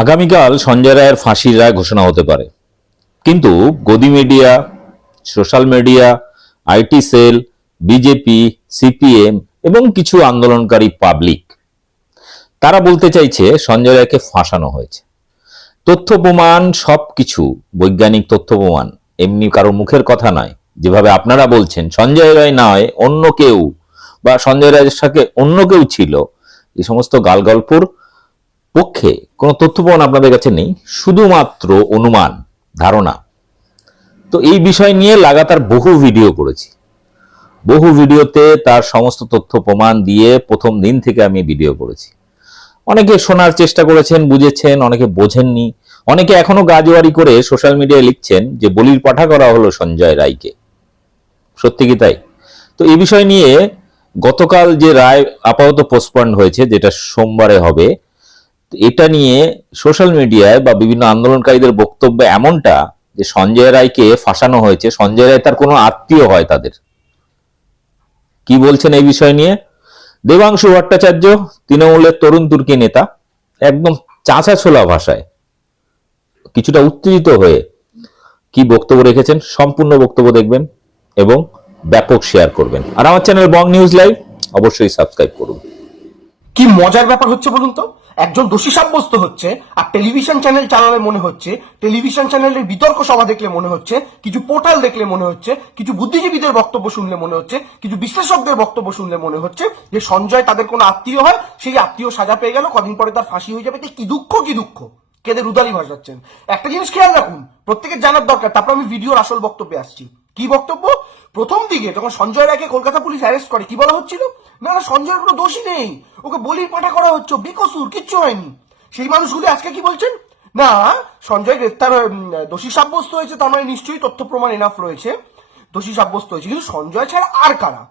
আগামীকাল সঞ্জয় রায়ের ফাঁসির রায় ঘোষণা হতে পারে, কিন্তু গদি media, social media, IT cell, BJP, CPM এবং কিছু আন্দোলনকারী পাবলিক তারা বলতে চাইছে সঞ্জয় রায়কে ফাঁসানো হয়েছে। তথ্য প্রমাণ সবকিছু বৈজ্ঞানিক তথ্য প্রমাণ, এমনি কারো মুখের কথা নয়। যেভাবে আপনারা বলছেন সঞ্জয় রায় নয় অন্য কেউ বা সঞ্জয় রায়ের সাথে অন্য কেউ ছিল, এই সমস্ত গালগল্পর পক্ষে কোনো তথ্য প্রমাণ আপনাদের কাছে নেই, শুধুমাত্র অনুমান, ধারণা। তো এই বিষয় নিয়ে লাগাতার বহু ভিডিও করেছি, বহু ভিডিওতে তার সমস্ত তথ্য প্রমাণ দিয়ে প্রথম দিন থেকে আমি ভিডিও করেছি। অনেকে শোনার চেষ্টা করেছেন, বুঝেছেন, অনেকে বোঝেননি, অনেকে এখনো গাজোয়ারি করে সোশ্যাল মিডিয়ায় লিখছেন যে বলির পাঠা করা হলো সঞ্জয় রায়কে। সত্যি কি তাই? তো এই বিষয় নিয়ে গতকাল যে রায় আপাতত পোস্টপন্ড হয়েছে, যেটা সোমবারে হবে, এটা নিয়ে সোশ্যাল মিডিয়ায় বা বিভিন্ন আন্দোলনকারীদের বক্তব্য এমনটা যে সঞ্জয় রায়কে ফাঁসানো হয়েছে, সঞ্জয় রায় তার কোনো আত্মীয় হয় তাদের। কি বলছেন এই বিষয় নিয়ে? দেবাংশু ভট্টাচার্য, তৃণমূলের তরুণ তুর্কি নেতা, একদম চাঁচা ছোলা ভাষায় কিছুটা উত্তেজিত হয়ে কি বক্তব্য রেখেছেন, সম্পূর্ণ বক্তব্য দেখবেন এবং ব্যাপক শেয়ার করবেন। আর আমার চ্যানেল বং নিউজ লাইভ অবশ্যই সাবস্ক্রাইব করুন। কি মজার ব্যাপার হচ্ছে বলুন তো, একজন দোষী সাব্যস্ত হচ্ছে আর টেলিভিশন চ্যানেল চালালে মনে হচ্ছে, টেলিভিশন চ্যানেলের বিতর্ক সভা দেখলে মনে হচ্ছে, কিছু পোর্টাল দেখলে মনে হচ্ছে, কিছু বুদ্ধিজীবীদের বক্তব্য শুনলে মনে হচ্ছে, কিছু বিশ্লেষকদের বক্তব্য শুনলে মনে হচ্ছে যে সঞ্জয় তাদের কোনো আত্মীয় হয়, সেই আত্মীয় সাজা পেয়ে গেল, কদিন পরে তার ফাঁসি হয়ে যাবে। কি দুঃখ, কি দুঃখ, কেঁদে রুদালি ভাসাচ্ছেন। একটা জিনিস খেয়াল রাখুন, প্রত্যেকের জানার দরকার, তারপর আমি ভিডিওর আসল বক্তব্যে আসছি। কি বক্তব্য? প্রথম দিকে যখন সঞ্জয় রায়কে কলকাতা পুলিশ অ্যারেস্ট করে, কি বলা হচ্ছিল? না না, সঞ্জয়ের কোনো দোষই নেই, ওকে বলির পাঠা করা হচ্ছে, বেকসুর, কিচ্ছু হয়নি। সেই মানুষগুলি আজকে কি বলছেন? না, সঞ্জয় গ্রেপ্তার দোষী সাব্যস্ত হয়েছে, তার মানে নিশ্চয়ই তথ্য প্রমাণ এনাফ রয়েছে, দোষী সাব্যস্ত হয়েছে। কিন্তু সঞ্জয় ছাড়া আর কারা?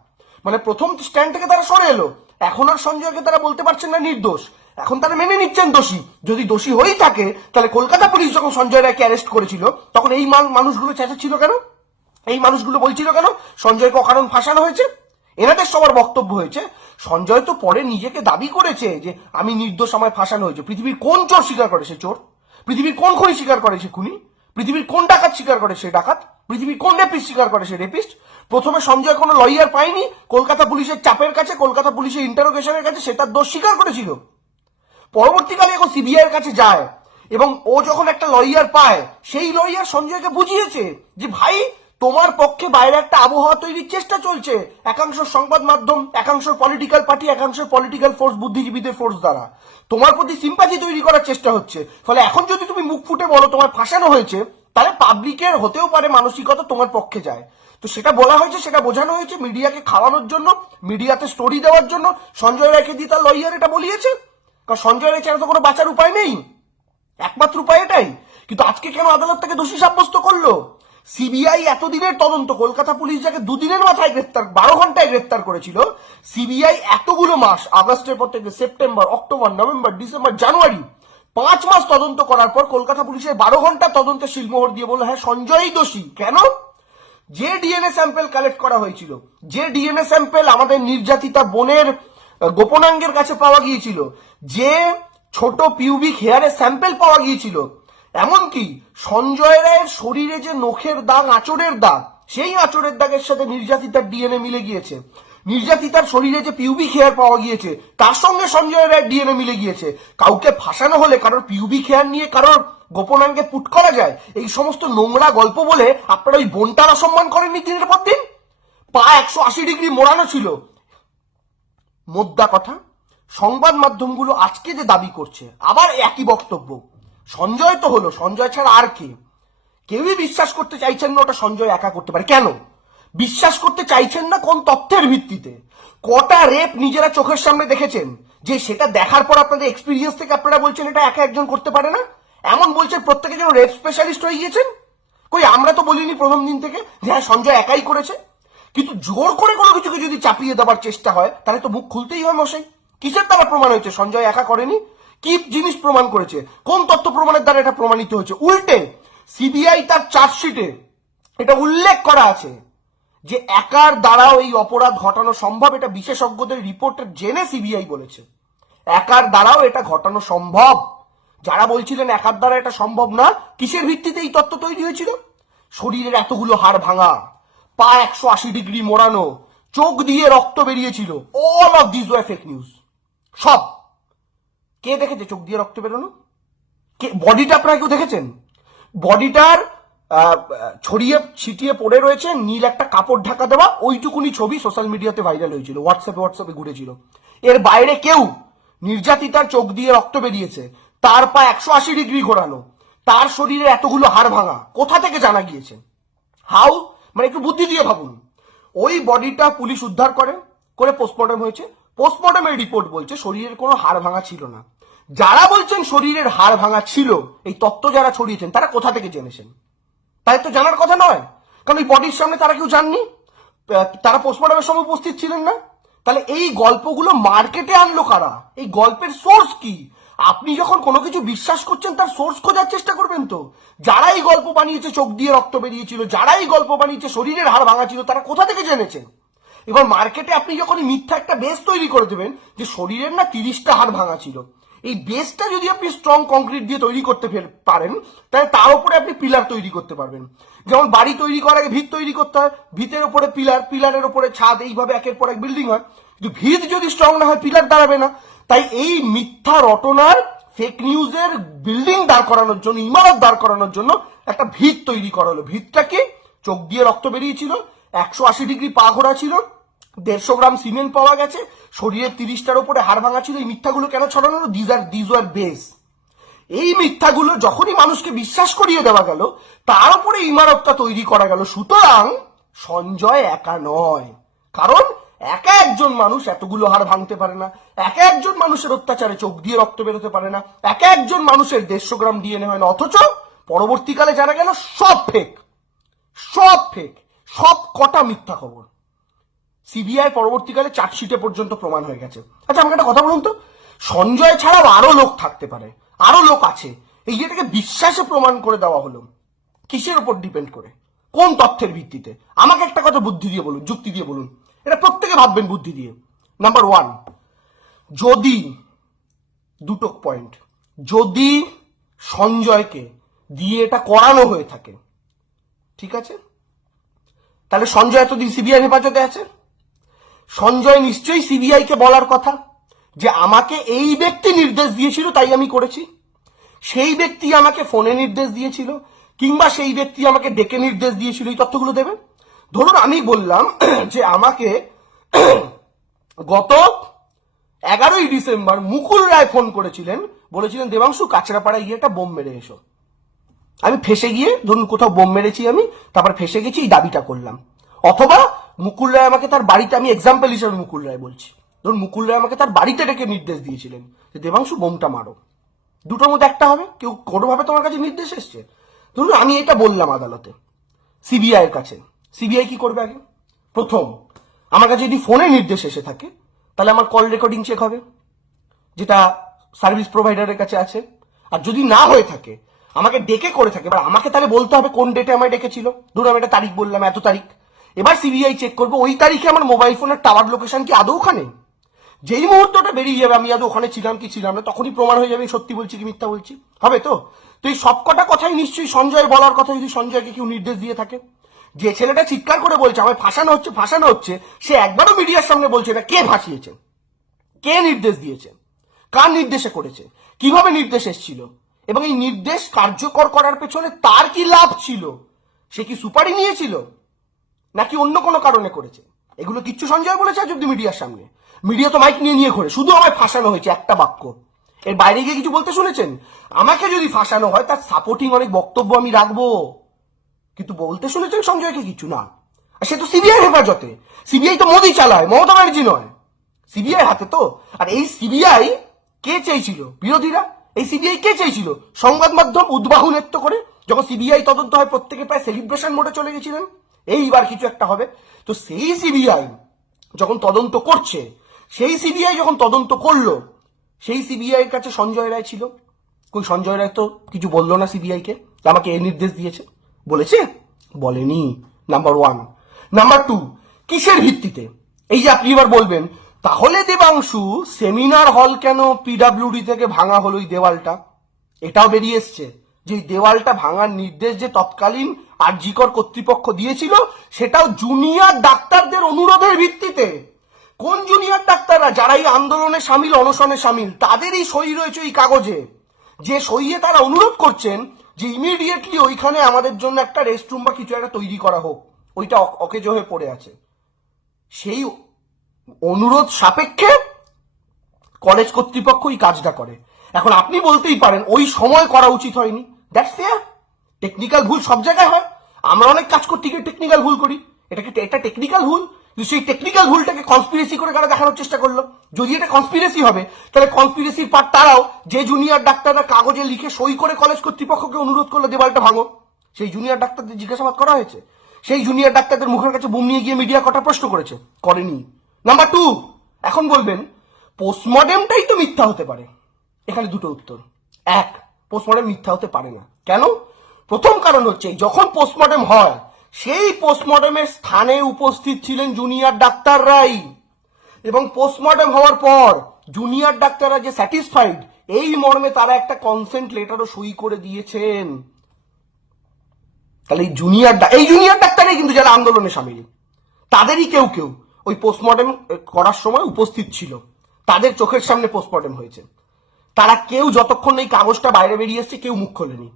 মানে প্রথম স্ট্যান্ড থেকে তারা সরে এলো, এখন আর সঞ্জয়কে তারা বলতে পারছেন না নির্দোষ, এখন তারা মেনে নিচ্ছেন দোষী। যদি দোষী হয়েই থাকে, তাহলে কলকাতা পুলিশ যখন সঞ্জয় রায়কে অ্যারেস্ট করেছিল, তখন এই মানুষগুলো চেঁচাচ্ছিল কেন? এই মানুষগুলো বলছিল কেন সঞ্জয়কে অকারণ ফাঁসানো হয়েছে? এনাদের সবার বক্তব্য হয়েছে, সঞ্জয় তো পরে নিজেকে দাবি করেছে যে আমি নির্দোষ, আমায় ফাঁসানো হয়েছে। পৃথিবীর কোন চোর স্বীকার করে সে চোর? পৃথিবীর কোন খুনি স্বীকার করে সে খুনি? পৃথিবীর কোন ডাকাত স্বীকার করে সে ডাকাত? পৃথিবীর কোন রেপিস্ট স্বীকার করে সে রেপিস্ট? প্রথমে সঞ্জয় কোনো লয়ার পায়নি, কলকাতা পুলিশের চাপের কাছে, কলকাতা পুলিশের ইন্টারোগেশনের কাছে সে তার দোষ স্বীকার করেছিল। পরবর্তীকালে এখন সিবিআই এর কাছে যায় এবং ও যখন একটা লয়ার পায়, সেই লয়ার সঞ্জয়কে বুঝিয়েছে যে ভাই, তোমার পক্ষে বাইরে একটা আবহাওয়া তৈরির চেষ্টা চলছে একাংশ সংবাদ মাধ্যম, একাংশ পলিটিক্যাল পার্টি, একাংশ পলিটিক্যাল ফোর্স, বুদ্ধিজীবীদের ফোর্স দ্বারা তোমার প্রতি সিম্পাথি তৈরি করার চেষ্টা হচ্ছে। ফলে এখন যদি তুমি মুখ ফুটে বলো তোমার ফাঁসানো হয়েছে, তাহলে পাবলিকের হতেও পারে মানসিকতা তোমার পক্ষে যায়। তো সেটা বলা হয়েছে, সেটা বোঝানো হয়েছে, মিডিয়াকে খাওয়ানোর জন্য, মিডিয়াতে স্টোরি দেওয়ার জন্য সঞ্জয় রায়কে দিয়ে তার লয়ার এটা বলিয়েছে। কারণ সঞ্জয় রায় ছাড়া তো কোনো বাঁচার উপায় নেই, একমাত্র উপায় এটাই। কিন্তু আজকে কেন আদালত তাকে দোষী সাব্যস্ত করলো? সিবিআই এতদিনের তদন্ত, কলকাতা পুলিশ যাকে দুদিনের মাথায় গ্রেফতার, 12 ঘন্টায় গ্রেফতার করেছিল, সিবিআই এতগুলো মাস, আগস্টের পর থেকে সেপ্টেম্বর, অক্টোবর, নভেম্বর, ডিসেম্বর, জানুয়ারি, 5 মাস তদন্ত করার পর কলকাতা পুলিশের 12 ঘন্টা তদন্তে শিলমোহর দিয়ে বললো হ্যাঁ সঞ্জয়ই দোষী। কেন? যে ডিএনএ স্যাম্পেল কালেক্ট করা হয়েছিল, যে ডিএনএ স্যাম্পেল আমাদের নির্যাতিতা বোনের গোপনাঙ্গের কাছে পাওয়া গিয়েছিল, যে ছোট পিউবিক হেয়ারের স্যাম্পেল পাওয়া গিয়েছিল, এমনকি সঞ্জয় রায়ের শরীরে যে নখের দাগ, আঁচড়ের দাগ, সেই আঁচড়ের দাগের সাথে নির্যাতিতার ডিএনএ মিলে গিয়েছে। নির্যাতিতার শরীরে যে পিউবিক হেয়ার পাওয়া গিয়েছে, তার সঙ্গে সঞ্জয় রায়ের ডিএনএ মিলে গিয়েছে। কাউকে ফাঁসানো হলে কারোর পিউবিক হেয়ার নিয়ে কারোর গোপনাঙ্গে পুট করা যায়, এই সমস্ত নোংরা গল্প বলে আপনারা ওই বোনটার অসম্মান করেননি দিনের পর দিন। পা 180 ডিগ্রি মোড়ানো ছিল। মোদ্দা কথা, সংবাদ মাধ্যমগুলো আজকে যে দাবি করছে, আবার একই বক্তব্য, সঞ্জয় তো হলো, সঞ্জয় ছাড়া আর কে? কেউই বিশ্বাস করতে চাইছেন না ওটা সঞ্জয় একা করতে পারে। কেন বিশ্বাস করতে চাইছেন না? কোন তথ্যের ভিত্তিতে? কটা রেপ নিজেরা চোখের সামনে দেখেছেন যে সেটা দেখার পর আপনাদের এক্সপিরিয়েন্স থেকে আপনারা বলছেন এটা একা একজন করতে পারে না? এমন বলছেন প্রত্যেকে যেন রেপ স্পেশালিস্ট হয়ে গিয়েছেন। কই, আমরা তো বলিনি প্রথম দিন থেকে যে হ্যাঁ সঞ্জয় একাই করেছে। কিন্তু জোর করে কোনো কিছুকে যদি চাপিয়ে দেওয়ার চেষ্টা হয়, তাহলে তো মুখ খুলতেই হয় মশাই। কিসের দ্বারা প্রমাণ হয়েছে সঞ্জয় একা করেনি? কি জিনিস প্রমাণ করেছে? কোন তথ্য প্রমাণের দ্বারা এটা প্রমাণিত হয়েছে? উল্টে সিবিআই তার চার্জশিটে এটা উল্লেখ করা আছে যে একার দ্বারাও এই অপরাধ ঘটানো সম্ভব। এটা বিশেষজ্ঞদের রিপোর্টে জেনে সিবিআই বলেছে একার দ্বারাও এটা ঘটানো সম্ভব। যারা বলছিলেন একার দ্বারা এটা সম্ভব না, কিসের ভিত্তিতে এই তত্ত্ব তৈরি হয়েছিল? শরীরের এতগুলো হাড় ভাঙা, পা 180 ডিগ্রি মোড়ানো, চোখ দিয়ে রক্ত বেরিয়েছিল। All of this war fake news. সব। কে দেখেছে চোখ দিয়ে রক্ত বেরোনো? কে? বডিটা আপনারা কেউ দেখেছেন? বডিটার ছড়িয়ে ছিটিয়ে পড়ে রয়েছে, নীল একটা কাপড় ঢাকা দেওয়া, ওইটুকুনি ছবি সোশ্যাল মিডিয়াতে ভাইরাল হয়েছিল, হোয়াটসঅ্যাপে ঘুরেছিল। এর বাইরে কেউ নির্যাতিতার চোখ দিয়ে রক্ত বেরিয়েছে, তার পা 180 ডিগ্রি ঘোরানো, তার শরীরে এতগুলো হাড় ভাঙা, কোথা থেকে জানা গিয়েছে? হাউ? মানে একটু বুদ্ধি দিয়ে ভাবুন। ওই বডিটা পুলিশ উদ্ধার করে পোস্টমর্টম হয়েছে। পোস্টমর্টমের রিপোর্ট বলছে শরীরের কোনো হাড় ভাঙা ছিল না। যারা বলছেন শরীরের হাড় ভাঙা ছিল, এই তত্ত্ব যারা ছড়িয়েছেন, তারা কোথা থেকে জেনেছেন? তাই তো জানার কথা নয়, কারণ এই বডির সামনে তারা কেউ জাননি, তারা পোস্টমর্টমের সময় উপস্থিত ছিলেন না। তাহলে এই গল্পগুলো মার্কেটে আনলো কারা? এই গল্পের সোর্স কি? আপনি যখন কোনো কিছু বিশ্বাস করছেন তার সোর্স খোঁজার চেষ্টা করবেন তো। যারা এই গল্প বানিয়েছে চোখ দিয়ে রক্ত বেরিয়েছিল, যারা এই গল্প বানিয়েছে শরীরের হাড় ভাঙা ছিল, তারা কোথা থেকে জেনেছেন? এবার মার্কেটে আপনি যখন মিথ্যা একটা বেস তৈরি করে দেবেন যে শরীরের না 30টা হাড় ভাঙা ছিল, এই বেসটা যদি আপনি স্ট্রং কংক্রিট দিয়ে তৈরি করতে পারেন, তাহলে তার উপরে আপনি পিলার তৈরি করতে পারবেন। যেমন বাড়ি তৈরি করার আগে ভিত তৈরি করতে হয়, ভিতের উপরে পিলার, পিলারের উপরে ছাদ, এইভাবে একের পর এক বিল্ডিং হয়। কিন্তু ভিত যদি স্ট্রং না হয়, পিলার দাঁড়াবে না। তাই এই মিথ্যা রটনার, ফেক নিউজের বিল্ডিং দাঁড় করানোর জন্য, ইমারত দাঁড় করানোর জন্য একটা ভিত তৈরি করা হলো। ভিতটা কি? চোখ দিয়ে রক্ত বেরিয়েছিল, 180 ডিগ্রি পা ঘোরা ছিল, 150 গ্রাম সিমেন্ট পাওয়া গেছে, শরীরের 30টার উপরে হাড় ভাঙা ছিল। এই মিথ্যাগুলো কেন ছড়ানো হলো? These war base. এই মিথ্যাগুলো যখনই মানুষকে বিশ্বাস করিয়ে দেওয়া গেল, তার উপরে ইমারতটা তৈরি করা গেল। সুতরাং সঞ্জয় একা নয়, কারণ একা একজন মানুষ এতগুলো হাড় ভাঙতে পারে না, একা একজন মানুষের অত্যাচারে চোখ দিয়ে রক্ত বেরোতে পারে না, একা একজন মানুষের 150 গ্রাম ডিএনএ হয় না। অথচ পরবর্তীকালে জানা গেল সব ফেক, সব ফেক, সব কটা মিথ্যা খবর। সিবিআই পরবর্তীকালে চার্জশিটে পর্যন্ত প্রমাণ হয়ে গেছে। আচ্ছা, আমাকে একটা কথা বলুন তো, সঞ্জয় ছাড়াও আরো লোক থাকতে পারে, আরো লোক আছে, এই যেটাকে বিশ্বাসে প্রমাণ করে দেওয়া হলো, কিসের উপর ডিপেন্ড করে? কোন তথ্যের ভিত্তিতে? আমাকে একটা কথা বুদ্ধি দিয়ে বলুন, যুক্তি দিয়ে বলুন। এটা প্রত্যেকে ভাববেন বুদ্ধি দিয়ে। নাম্বার 1, যদি দুটো পয়েন্ট, যদি সঞ্জয়কে দিয়ে এটা করানো হয়ে থাকে, ঠিক আছে, তাহলে সঞ্জয় এতদিন সিবিআই হেফাজতে আছে। সঞ্জয় নিশ্চয়ই সিবিআই কে বলার কথা যে আমাকে এই ব্যক্তি নির্দেশ দিয়েছিল তাই আমি করেছি, সেই ব্যক্তি আমাকে ফোনে নির্দেশ দিয়েছিল, কিংবা সেই ব্যক্তি আমাকে ডেকে নির্দেশ দিয়েছিল, এই তথ্যগুলো দেবে। ধরুন আমি বললাম যে আমাকে গত 11ই ডিসেম্বর মুকুল রায় ফোন করেছিলেন, বলেছিলেন দেবাংশু কাঁচরাপাড়ায় গিয়ে একটা বোম মেরে এসো। আমি ফেসে গিয়ে, ধরুন কোথাও বোম মেরেছি আমি, তারপর ফেসে গেছি, এই দাবিটা করলাম। অথবা মুকুল রায় আমাকে তার বাড়িতে, আমি এক্সাম্পল হিসেবে মুকুল রায় বলছি, ধরুন মুকুল রায় আমাকে তার বাড়িতে ডেকে নির্দেশ দিয়েছিলেন যে দেবাংশু বোমটা মারো। দুটোর মধ্যে একটা হবে, কেউ কোনোভাবে তোমার কাছে নির্দেশ এসছে। ধরুন আমি এটা বললাম আদালতে, সিবিআই এর কাছে, সিবিআই কি করবে? আগে প্রথম আমার কাছে যদি ফোনে নির্দেশ এসে থাকে, তাহলে আমার কল রেকর্ডিং চেক হবে, যেটা সার্ভিস প্রোভাইডারের কাছে আছে। আর যদি না হয়ে থাকে, আমাকে ডেকে করে থাকে, এবার আমাকে তাহলে বলতে হবে কোন ডেটে আমায় ডেকেছিল। ধরুন আমি একটা তারিখ বললাম, এত তারিখ। এবার সিবিআই চেক করবে ওই তারিখে আমার মোবাইল ফোনের টাওয়ার লোকেশন কি আদৌ ওখানে। যেই মুহূর্তটা বেরিয়ে যাবে আমি আদৌ ওখানে ছিলাম কি ছিলাম না, তখনই প্রমাণ হয়ে যাবে সত্যি বলছি কি মিথ্যা বলছি, হবে তো। তো এই সবকটা কথাই নিশ্চয়ই সঞ্জয় বলার কথা, যদি সঞ্জয়কে কেউ নির্দেশ দিয়ে থাকে। যে ছেলেটা চিৎকার করে বলছে আমায় ফাঁসানো হচ্ছে ফাঁসানো হচ্ছে, সে একবারও মিডিয়ার সামনে বলছে না কে ফাঁসিয়েছে, কে নির্দেশ দিয়েছে, কার নির্দেশে করেছে, কিভাবে নির্দেশ এসেছিল, এবং এই নির্দেশ কার্যকর করার পেছনে তার কি লাভ ছিল, সে কি সুপারি নিয়েছিল নাকি অন্য কোনো কারণে করেছে, এগুলো কিচ্ছু সঞ্জয় বলেছে আজ অব্দি মিডিয়ার সামনে। মিডিয়া তো মাইক নিয়ে ঘোরে, শুধু আমায় ফাঁসানো হয়েছে একটা বাক্য, এর বাইরে গিয়ে কিছু বলতে শুনেছেন? আমাকে যদি ফাঁসানো হয় তার সাপোর্টিং অনেক বক্তব্য আমি রাখবো, কিন্তু বলতে শুনেছেন সঞ্জয়কে কিছু না। আর সে তো সিবিআই হেফাজতে, সিবিআই তো মোদি চালায়, মমতা ব্যানার্জি নয়, সিবিআই হাতে তো। আর এই সিবিআই কে চেয়েছিল? বিরোধীরা। এই সিবিআই কে চেয়েছিল? সংবাদ মাধ্যম উদ্বাহু নৃত্য করে। যখন সিবিআই তদন্ত হয় প্রত্যেকে প্রায় সেলিব্রেশন মোডে চলে গেছিলেন, এইবার কিছু একটা হবে। তো সেই সিবিআই যখন তদন্ত করছে, সেই সিবিআই যখন তদন্ত করলো, সেই সিবিআই এর কাছে সঞ্জয় রায় ছিল। কই সঞ্জয় রায় তো কিছু বললো না সিবিআই কে আমাকে এই নির্দেশ দিয়েছে, বলেছে? বলেনি। নাম্বার 1। নাম্বার 2, কিসের ভিত্তিতে? এই যে আপনি এবার বলবেন তাহলে দেবাংশু সেমিনার হল কেন পিডাব্লিউডি থেকে ভাঙা হলো এই দেওয়ালটা, এটাও বেরিয়ে এসছে যে এই দেওয়ালটা ভাঙার নির্দেশ যে তৎকালীন আরজিকর কর্তৃপক্ষ দিয়েছিল সেটাও জুনিয়র ডাক্তারদের অনুরোধের ভিত্তিতে। কোন জুনিয়র ডাক্তাররা? যারা এই আন্দোলনে সামিল, অনশনে সামিল, তাদেরই সই রয়েছে এই কাগজে, যে সইয়ে তারা অনুরোধ করছেন যে ইমিডিয়েটলি ওইখানে আমাদের জন্য একটা রেস্টরুম বা কিছু একটা তৈরি করা হোক, ওইটা অকেজো হয়ে পড়ে আছে। সেই অনুরোধ সাপেক্ষে কলেজ কর্তৃপক্ষ এই কাজটা করে। এখন আপনি বলতেই পারেন ওই সময় করা উচিত হয়নি, দ্যাটস ফেয়ার। টেকনিক্যাল ভুল সব জায়গায় হয়, আমরা অনেক কাজ করতে গিয়ে টেকনিক্যাল ভুল করি, এটা টেকনিক্যাল ভুল। সেই টেকনিক্যাল ভুলটাকে কনস্পিরেসি করে কারা দেখানোর চেষ্টা করলো। যদি এটা কনস্পিরেসি হবে তাহলে কনস্পিরেসির পার্ট তারাও, যে জুনিয়র ডাক্তাররা কাগজে লিখে সই করে কলেজ কর্তৃপক্ষকে অনুরোধ করলো দেওয়ালটা ভাঙো, সেই জুনিয়র ডাক্তারদের জিজ্ঞাসাবাদ করা হয়েছে? সেই জুনিয়র ডাক্তারদের মুখের কাছে বুম নিয়ে গিয়ে মিডিয়া কটা প্রশ্ন করেছে? করেনি। নাম্বার 2, এখন বলবেন পোস্টমর্টেমটাই তো মিথ্যা হতে পারে। এখানে দুটো উত্তর। এক, পোস্টমর্টেম মিথ্যা হতে পারে না। কেন? প্রথম কারণ হচ্ছে যখন পোস্টমর্টেম হয় সেই পোস্টমর্টেমের স্থানে উপস্থিত ছিলেন জুনিয়র ডাক্তাররাই, এবং পোস্টমর্টেম হওয়ার পর জুনিয়র ডাক্তাররা যে স্যাটিসফাইড এই মর্মে তারা একটা কনসেন্ট লেটারও সই করে দিয়েছেন। তাহলে এই জুনিয়র ডাক্তারই কিন্তু যারা আন্দোলনে সামিল, তাদেরই কেউ কেউ ওই পোস্টমর্টেম করার সময় উপস্থিত ছিল, তাদের চোখের সামনে পোস্টমর্টেম হয়েছে। তারা কেউ যতক্ষণ এই কাগজটা বাইরে বেরিয়ে এসছে কেউ মুখ খোলেনি।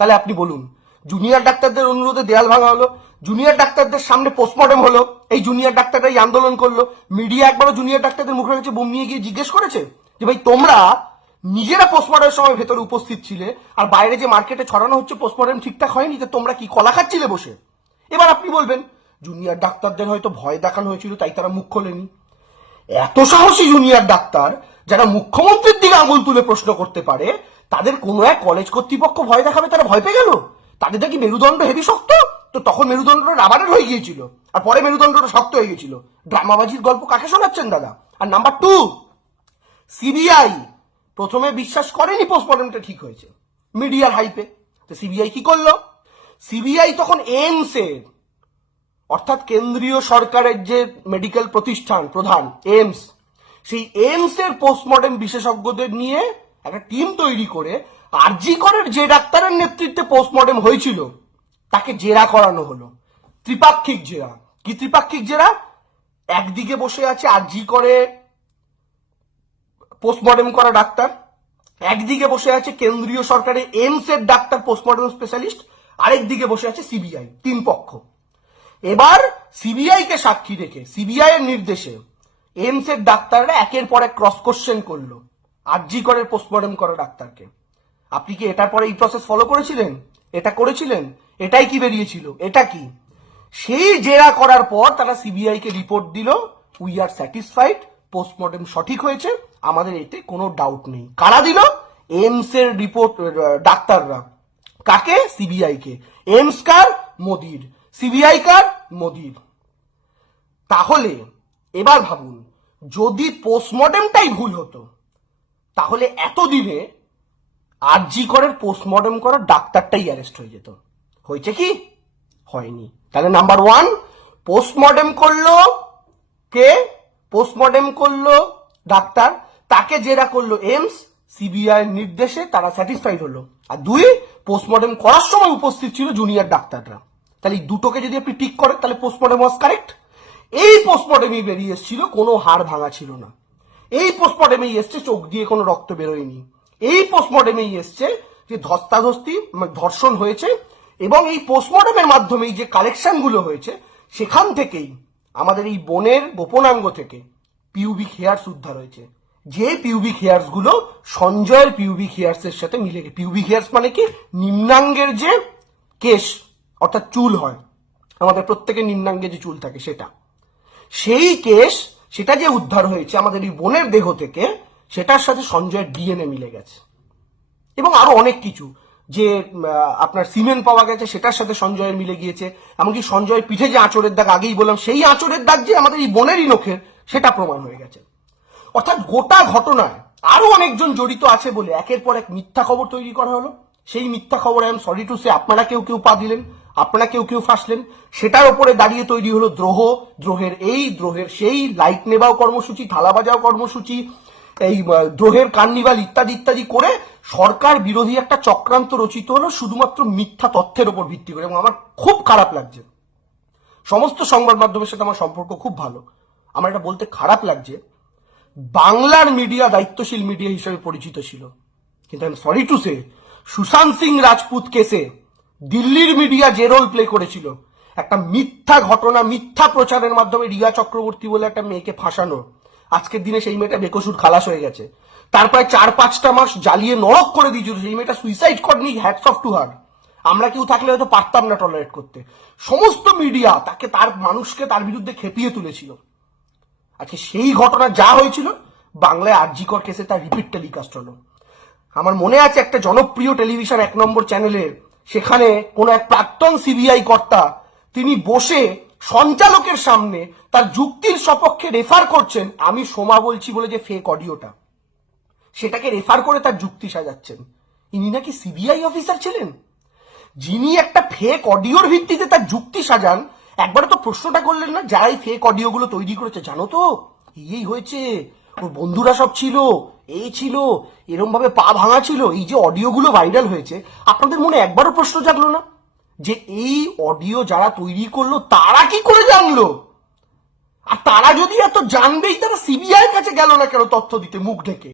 তাহলে আপনি বলুন, জুনিয়র ডাক্তারদের অনুরোধে দেয়াল ভাঙা হলো, জুনিয়র ডাক্তারদের সামনে পোস্টমর্টেম হলো, এই জুনিয়র ডাক্তাররাই আন্দোলন করলো, মিডিয়া একবারও জুনিয়র ডাক্তারদের মুখের কাছে বোম নিয়ে গিয়ে জিজ্ঞেস করেছে যে ভাই তোমরা নিজেরা পোস্টমর্টেমের সময় ভেতরে উপস্থিত ছিলে আর বাইরে যে মার্কেটে ছড়ানো হচ্ছে পোস্টমর্টেম ঠিকঠাক হয়নি, তো তোমরা কি কলা খাচ্ছিলে বসে? এবার আপনি বলবেন জুনিয়র ডাক্তারদের হয়তো ভয় দেখানো হয়েছিল তাই তারা মুখ খোলেনি। এত সাহসী জুনিয়র ডাক্তার যারা মুখ্যমন্ত্রীর দিকে আঙুল তুলে প্রশ্ন করতে পারে, তাদের কোনো এক কলেজ কর্তৃপক্ষ ভয় দেখাবে, তারা ভয় পেয়ে গেল? তাদের দেখি মেরুদণ্ড হেভি শক্ত, তো তখন মেরুদণ্ডটা রাবারের হয়ে গিয়েছিল আর পরে মেরুদণ্ডটা শক্ত হয়ে গিয়েছিল। ড্রামাবাজির গল্প কাকে শোনাচ্ছেন দাদা? আর নাম্বার 2, সিবিআই প্রথমে বিশ্বাস করেনি পোস্টমর্টমটা ঠিক হয়েছে, মিডিয়ার হাইপে। তো সিবিআই কি করলো? সিবিআই তখন এইমসের, অর্থাৎ কেন্দ্রীয় সরকারের যে মেডিকেল প্রতিষ্ঠান প্রধান এইমস, সেই এইমসের পোস্টমর্টেম বিশেষজ্ঞদের নিয়ে একটা টিম তৈরি করে আরজি করের যে ডাক্তারের নেতৃত্বে পোস্টমর্টেম হয়েছিল তাকে জেরা করানো হলো। ত্রিপাক্ষিক জেরা। কি ত্রিপাক্ষিক জেরা? একদিকে বসে আছে আরজি করে পোস্টমর্টেম করা ডাক্তার, একদিকে বসে আছে কেন্দ্রীয় সরকারের এইমসের ডাক্তার পোস্টমর্টেম স্পেশালিস্ট, আরেক দিকে বসে আছে সিবিআই। 3 পক্ষ। এবার সিবিআই কে সাক্ষী রেখে সিবিআই এর নির্দেশে এইমসের ডাক্তাররা একের পর এক ক্রস কোশ্চেন করলো আরজি করে পোস্টমর্টেম করা ডাক্তারকে। আপনি কি এটার পরে এই প্রসেস ফলো করেছিলেন? এটা করেছিলেন? এটাই কি বেরিয়েছিল? এটা কি? সেই জেরা করার পর তারা সিবিআই কে রিপোর্ট দিল, উই আর স্যাটিসফাইড, পোস্টমর্টেম সঠিক হয়েছে, আমাদের এতে কোনো ডাউট নেই। কারা দিল? এইমস এর রিপোর্ট ডাক্তাররা। কাকে? সিবিআই কে। এইমস কার? মোদির। সিবিআই কার? মোদির। তাহলে এবার ভাবুন, যদি পোস্টমর্টেমটাই ভুল হতো তাহলে এতদিনে আরজি করের পোস্টমর্টেম করা ডাক্তারটাই অ্যারেস্ট হয়ে যেত। হয়েছে কি? হয়নি। তাহলে নাম্বার 1, পোস্টমর্টেম করলো কে? পোস্টমর্টেম করলো ডাক্তার, তাকে জেরা করলো এইমস, সিবিআই এর নির্দেশে তারা স্যাটিসফাইড হলো। আর 2, পোস্টমর্টেম করার সময় উপস্থিত ছিল জুনিয়র ডাক্তাররা। তাহলে এই দুটোকে যদি আপনি টিক করেন তাহলে পোস্টমর্টেম ওয়াজ কারেক্ট। এই পোস্টমর্টেমই বেরিয়ে এসেছিল কোনো হাড় ভাঙা ছিল না, এই পোস্টমর্টেমেই এসছে চোখ দিয়ে কোনো রক্ত বেরোয়নি, এই পোস্টমর্টেমেই এসছে যে ধস্তাধস্তি ধর্ষণ হয়েছে, এবং এই পোস্টমর্টেমের মাধ্যমেই যে কালেকশন গুলো হয়েছে সেখান থেকেই আমাদের এই বোনের গোপনাঙ্গ থেকে পিউবিক হেয়ার্স উদ্ধার হয়েছে, যে পিউবিক হেয়ার্স গুলো সঞ্জয়ের পিউবিক হেয়ার্স এর সাথে মিলে গেছে। পিউবিক হেয়ার্স মানে কি? নিম্নাঙ্গের যে কেশ অর্থাৎ চুল হয়, আমাদের প্রত্যেকের নিম্নাঙ্গে যে চুল থাকে সেটা, সেই কেশ সেটা যে উদ্ধার হয়েছে আমাদের এই বোনের দেহ থেকে, সেটার সাথে সঞ্জয়ের ডিএনএ মিলে গেছে। এবং আরো অনেক কিছু, যে আপনার সিমেন্ট পাওয়া গেছে সেটার সাথে সঞ্জয়ের মিলে গিয়েছে, এমনকি সঞ্জয়ের পিঠে যে আঁচড়ের দাগ আগেই বললাম সেই আঁচড়ের দাগ যে আমাদের এই বোনেরই নখের, সেটা প্রমাণ হয়ে গেছে। অর্থাৎ গোটা ঘটনায় আরো অনেকজন জড়িত আছে বলে একের পর এক মিথ্যা খবর তৈরি করা হলো। সেই মিথ্যা খবর আই এম সরি টু সে আপনারা কেউ কেউ পা দিলেন, আপনারা কেউ কেউ ফাঁসলেন, সেটার উপরে দাঁড়িয়ে তৈরি হলো দ্রোহ, দ্রোহের এই দ্রোহের সেই, লাইট নেবাও কর্মসূচি, থালা বাজাও কর্মসূচি, এই দ্রোহের কার্নিভাল ইত্যাদি ইত্যাদি করে সরকার বিরোধী একটা চক্রান্ত রচিত হলো শুধুমাত্র মিথ্যা তথ্যের উপর ভিত্তি করে, এবং আমার খুব খারাপ লাগছে। সমস্ত সংবাদ মাধ্যমের সাথে আমার সম্পর্ক খুব ভালো, আমার এটা বলতে খারাপ লাগছে, বাংলার মিডিয়া দায়িত্বশীল মিডিয়া হিসেবে পরিচিত ছিল, কিন্তু I am sorry to say Sushant Singh Rajput কেসে দিল্লির মিডিয়া যে রোল প্লে করেছিল, একটা মিথ্যা ঘটনা মিথ্যা প্রচারের মাধ্যমে রিয়া চক্রবর্তী বলে একটা মেয়েকে ফাঁসানো, আজকের দিনে সেই মেয়েটা বেকসুর খালাস হয়ে গেছে। তারপরে 4-5টা মাস জ্বালিয়ে নরক করে দিয়েছিল, সেই মেয়েটা সুইসাইড করেনি, হ্যাটস অফ টু হার। আমরা কেউ থাকলে হয়তো পারতাম না টলারেট করতে, সমস্ত মিডিয়া তাকে তার মানুষকে তার বিরুদ্ধে খেপিয়ে তুলেছিল। আজকে সেই ঘটনা যা হয়েছিল বাংলায় আরজিকর কেসে তার রিপিট টেলিকাস্ট হলো। আমার মনে আছে একটা জনপ্রিয় টেলিভিশন 1 নম্বর চ্যানেলের, সেখানে কোন এক প্রাক্তন সিবিআই কর্তা তিনি বসে সঞ্চালকের সামনে তার যুক্তির সপক্ষে রেফার করছেন, আমি সোমা বলছি বলে যে ফেক অডিওটা, সেটাকে রেফার করে তার যুক্তি সাজাচ্ছেন। ইনি নাকি সিবিআই অফিসার ছিলেন, যিনি একটা ফেক অডিওর ভিত্তিতে তার যুক্তি সাজান। একবার তো প্রশ্নটা করলেন না যারা এই ফেক অডিওগুলো তৈরি করেছে, জানো তো এই হয়েছে, ওর বন্ধুরা সব ছিল, এই ছিল, এরম ভাবে পা ভাঙা ছিল, এই যে অডিওগুলো ভাইরাল হয়েছে, আপনাদের মনে একবারও প্রশ্ন জাগলো না যে এই অডিও যারা তৈরি করলো তারা কি করে জানলো? আর তারা যদি এত জানবেই তারা সিবিআই কাছে গেল না কেন তথ্য দিতে মুখ ঢেকে?